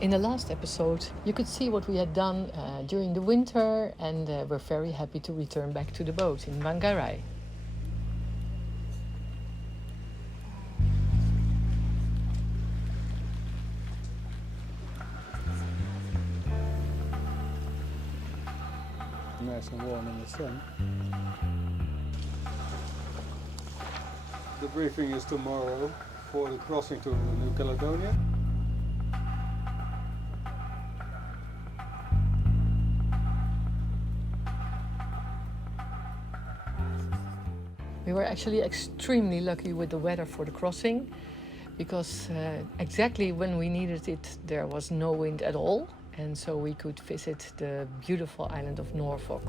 In the last episode, you could see what we had done during the winter, and we're very happy to return back to the boat in Whangarei. Nice and warm in the sun. The briefing is tomorrow for the crossing to New Caledonia. We were actually extremely lucky with the weather for the crossing, because exactly when we needed it there was no wind at all, and so we could visit the beautiful island of Norfolk.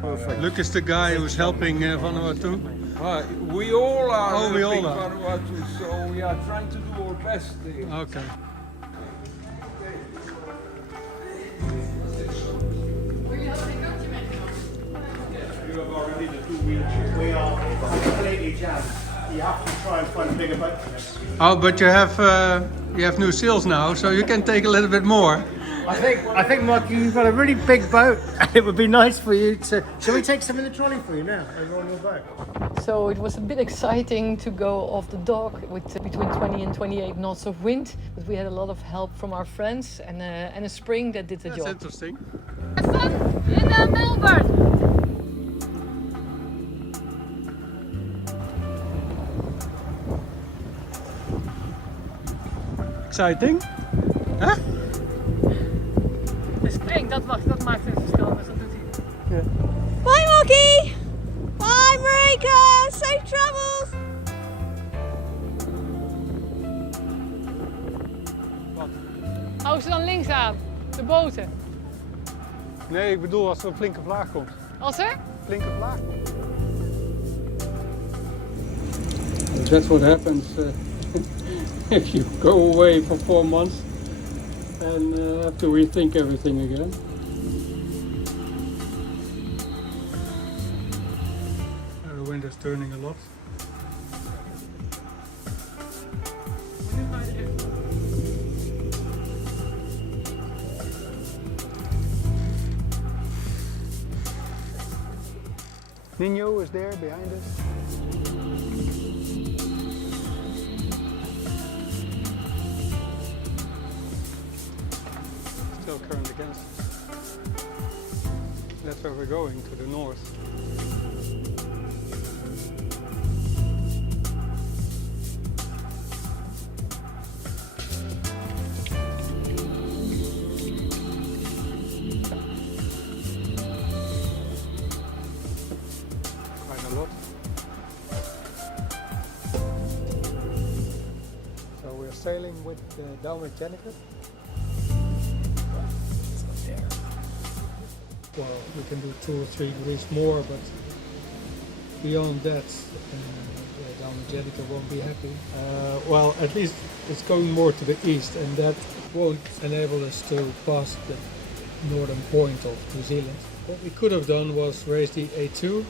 Perfect. Luc is the guy who's helping Vanuatu. We all are Oh, we all helping are. Vanuatu, so we are trying to do our best there. Okay. You have already the two wheelchairs. We are completely jammed. You have to try and find a bigger boat for this. Oh, but you have new sails now, so you can take a little bit more. I think, Mike, you've got a really big boat, and it would be nice for you to. Shall we take some in the trolley for you now, over on your boat? So it was a bit exciting to go off the dock with between 20 and 28 knots of wind, but we had a lot of help from our friends and a spring that did the That's job. interesting. Fun in Melbourne. Exciting? Huh? De spring, dat maakt een verschil, dus dat doet hij. Bye, Marky. Bye, Marika. Safe travels. Hou ze dan links aan, de boten. Nee, ik bedoel als er een flinke vlaag komt. Als er? Flinke vlaag komt. That's what happens if you go away for 4 months and have to rethink everything again. The wind is turning a lot. Nino is there behind us. Still current against us. That's where we're going, to the north. Quite a lot. So we're sailing with the downwind Janica. Well, we can do 2 or 3 degrees more, but beyond that, the downwind Janica won't be happy. Well, at least it's going more to the east, and that won't enable us to pass the northern point of New Zealand. What we could have done was raise the A2.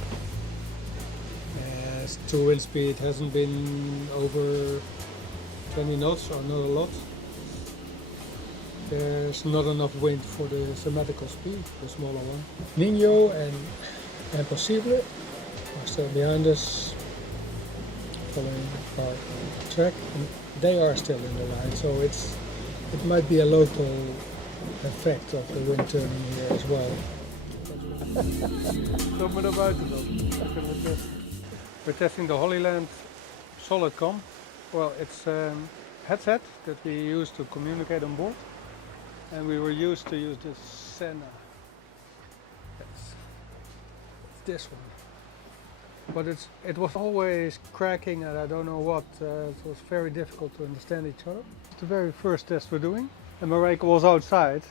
As to wind speed hasn't been over 20 knots, or not a lot. There's not enough wind for the symmetrical speed, the smaller one. Nino and Impossible are still behind us, following our track, and they are still in the line, so it might be a local effect of the wind turning here as well. We're testing the Holyland Solidcom. Well, it's a headset that we use to communicate on board. And we were used to use this Senna. It's this one. But it was always cracking and I don't know what. It was very difficult to understand each other. It's the very first test we're doing. And Marika was outside.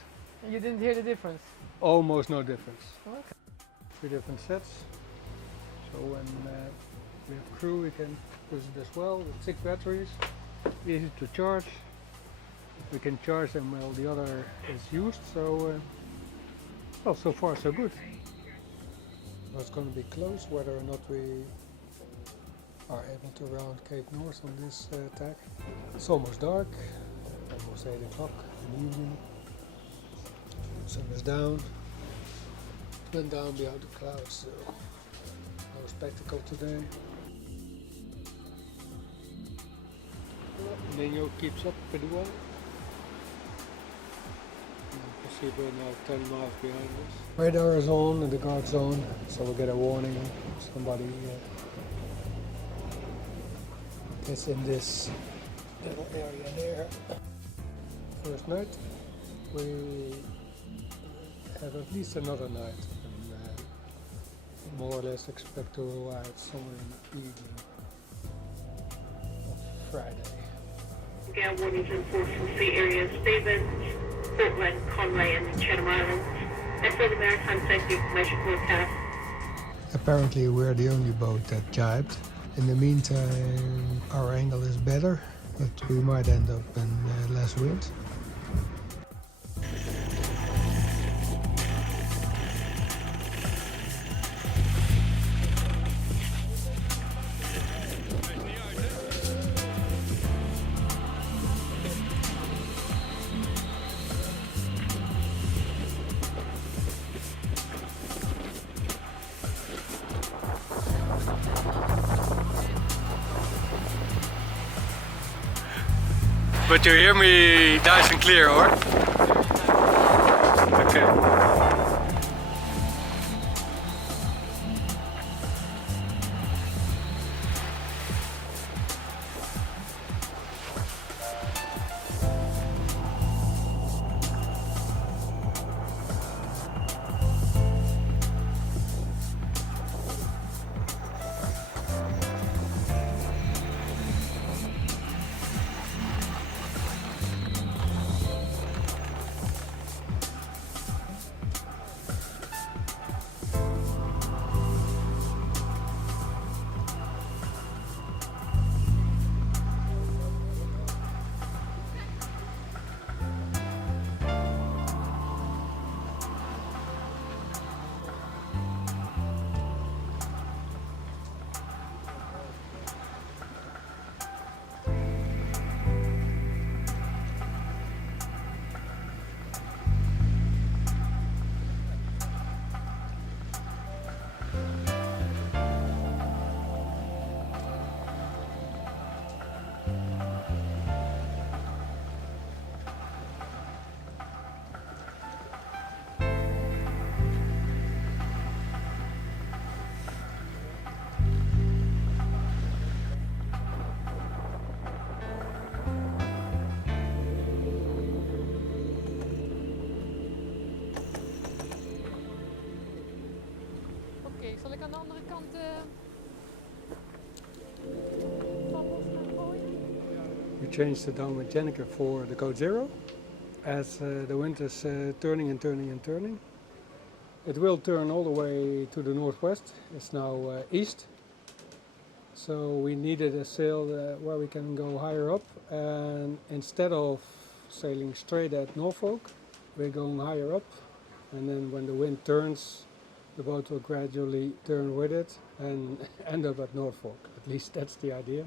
You didn't hear the difference? Almost no difference. Okay. 3 different sets. So when we have crew, we can use it as well with 6 batteries. Easy to charge. We can charge them while the other is used, so well, so far so good. It's going to be close whether or not we are able to round Cape North on this tack. It's almost dark, almost 8 o'clock in the evening. Sun is down, went down behind the clouds, so no spectacle today. Nino keeps up pretty well. We're now 10 miles behind us. Radar is on and the guard's on, so we'll get a warning. Somebody gets in this little area there. First night, we have at least another night, and more or less expect to arrive somewhere in the evening of Friday. Gale warnings in force from sea areas Stevens, Portland, Conway and Chatham Islands. That's all the Maritime Safety Information Forecast. Apparently we're the only boat that jibed. In the meantime, our angle is better, but we might end up in less wind. But you hear me nice and clear, or? Okay. Oké, zal ik aan de andere kant van los gaan gooien? We changed the downwind generator for the code 0. As the wind is turning and turning and turning. It will turn all the way to the northwest. It's now east. So we needed a sail where we can go higher up, and instead of sailing straight at Norfolk, we're going higher up, and then when the wind turns, the boat will gradually turn with it and end up at Norfolk. At least that's the idea.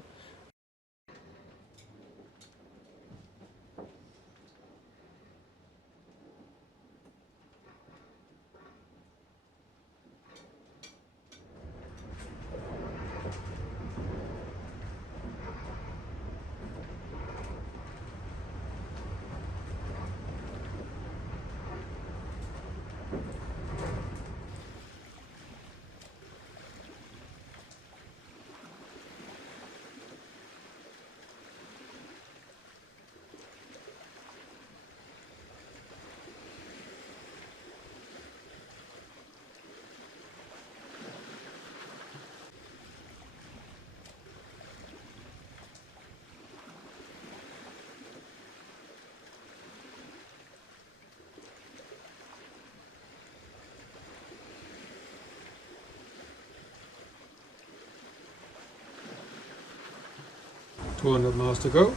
.200 miles to go,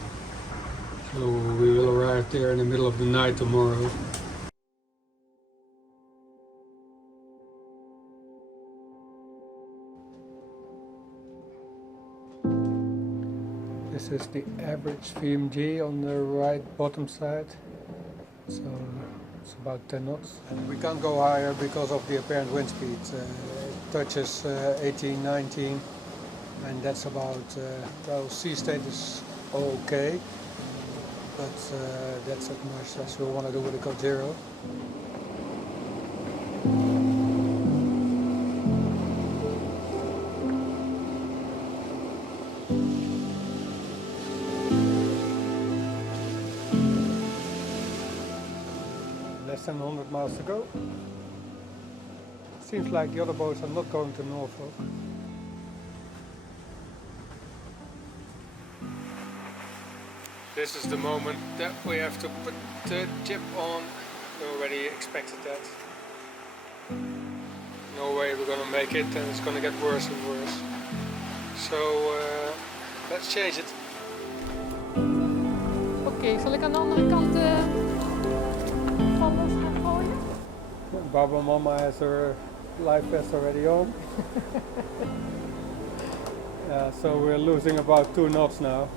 so we will arrive there in the middle of the night tomorrow. This is the average VMG on the right bottom side. So it's about 10 knots. And we can't go higher because of the apparent wind speed. It touches 18, 19, and that's about, well, sea state is okay, but that's as much as we want to do with the Code Zero. Less than 100 miles to go. Seems like the other boats are not going to Norfolk. This is the moment that we have to put the jib on. We already expected that. No way we're gonna make it, and it's gonna get worse and worse. So let's change it. Oké, zal ik aan de andere kant vallers gaan gooien? Baba Mama has her life vest already on. So we're losing about 2 knots now.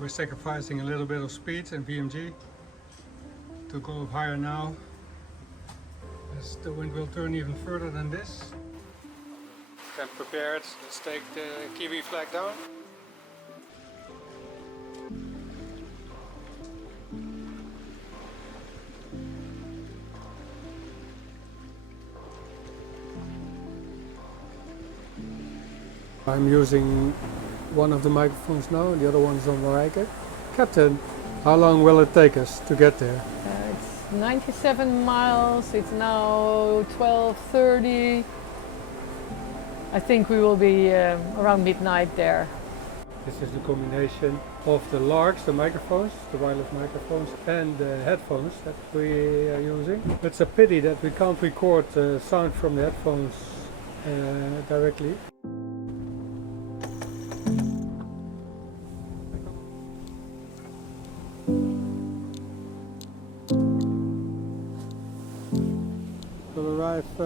We're sacrificing a little bit of speed and VMG to go higher now, as the wind will turn even further than this. Get prepared. Let's take the Kiwi flag down. I'm using one of the microphones now, the other one is on Marijke. Captain, how long will it take us to get there? It's 97 miles, it's now 12:30. I think we will be around midnight there. This is the combination of the larks, the microphones, the wireless microphones, and the headphones that we are using. It's a pity that we can't record sound from the headphones directly. We'll arrive,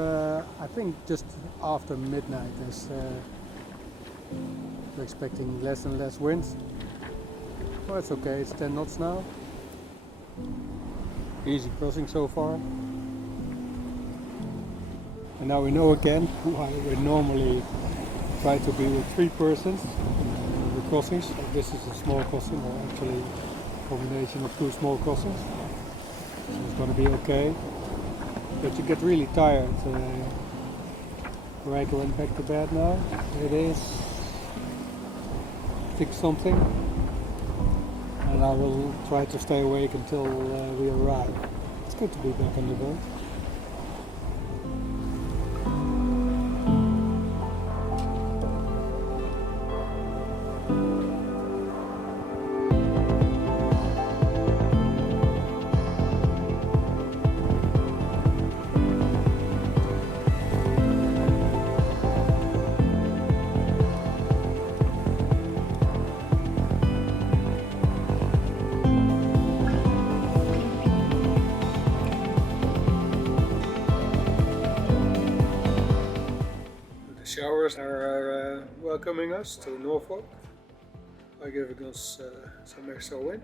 I think, just after midnight, as we're expecting less and less wind. Well, it's okay, it's 10 knots now. Easy crossing so far. And now we know again why we normally try to be with 3 persons in the crossings. This is a small crossing, or actually a combination of 2 small crossings. So it's going to be okay. But you get really tired. Marijke went back to bed now. It is 6 something. And I will try to stay awake until we arrive. It's good to be back on the boat. Showers are welcoming us to Norfolk by giving us some extra wind,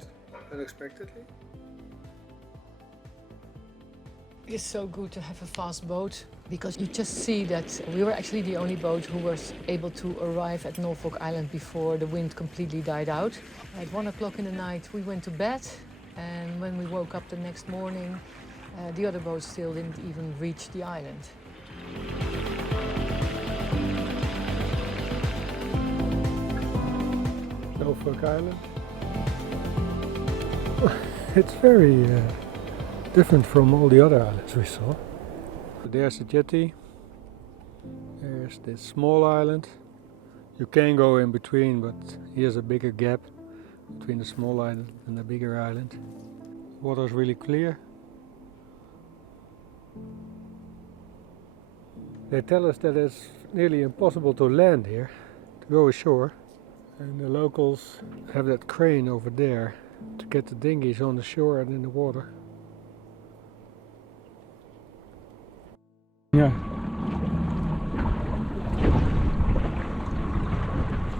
unexpectedly. It's so good to have a fast boat because you just see that we were actually the only boat who was able to arrive at Norfolk Island before the wind completely died out. At 1 o'clock in the night we went to bed, and when we woke up the next morning the other boats still didn't even reach the island. Norfolk Island. It's very different from all the other islands we saw. There's the jetty. There's this small island. You can go in between, but here's a bigger gap between the small island and the bigger island. Water's really clear. They tell us that it's nearly impossible to land here, to go ashore. And the locals have that crane over there to get the dinghies on the shore and in the water. Yeah.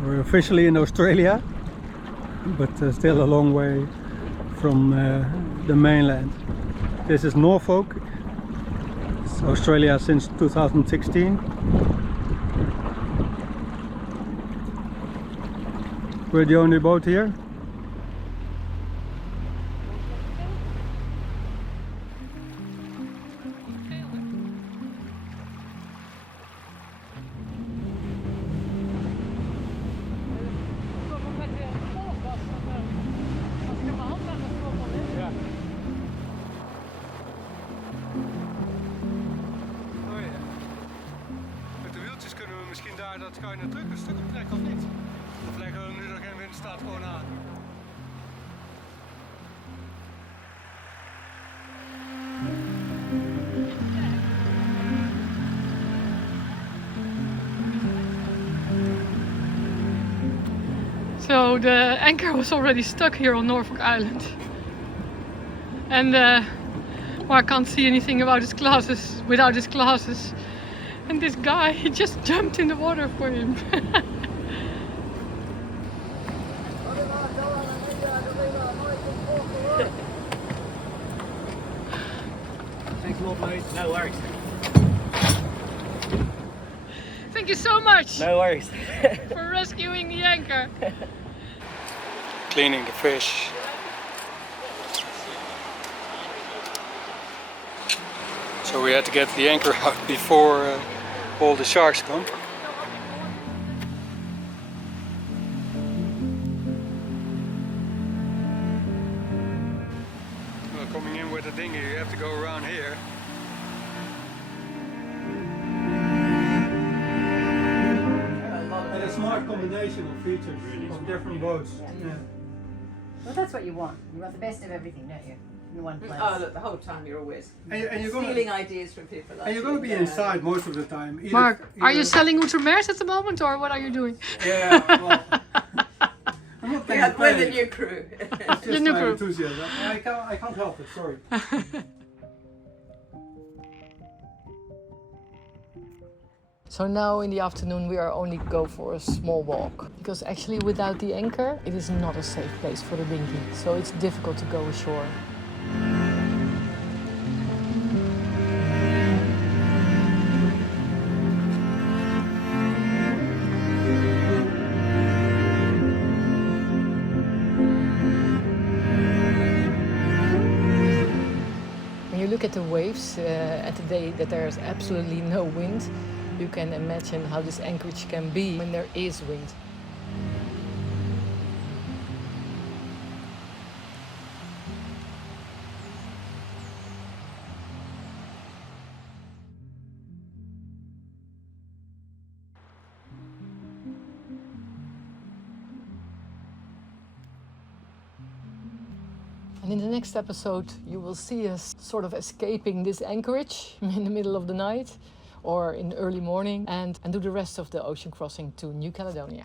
We're officially in Australia, but still a long way from the mainland. This is Norfolk. It's Australia since 2016. We're the only boat here. Misschien daar dat schuine druk een stuk op trek of niet? Of leggen we nu er geen wind staat gewoon aan? So the anchor was already stuck here on Norfolk Island. And well, I can't see anything about his glasses without his glasses. And this guy, he just jumped in the water for him. Thanks a lot, mate. No worries. Thank you so much No worries. for rescuing the anchor. Cleaning the fish. So we had to get the anchor out before all the sharks come. Well, coming in with the dinghy, you have to go around here. And a smart combination of features of different boats. Yeah. Well, that's what you want. You want the best of everything, don't you? In one place. Oh, look, the whole time you're always And you're stealing ideas from people like And you're going to be inside most of the time. Mark, are you selling Outremer's at the moment, or what are you doing? Yeah, well, I'm not Yeah, we're the new crew. It's just new my crew. enthusiasm. I can't help it, sorry. So now in the afternoon we are only go for a small walk. Because actually without the anchor it is not a safe place for the dinghy. So it's difficult to go ashore. When you look at the waves at the day that there is absolutely no wind, you can imagine how this anchorage can be when there is wind. And in the next episode, you will see us sort of escaping this anchorage in the middle of the night or in early morning and do the rest of the ocean crossing to New Caledonia.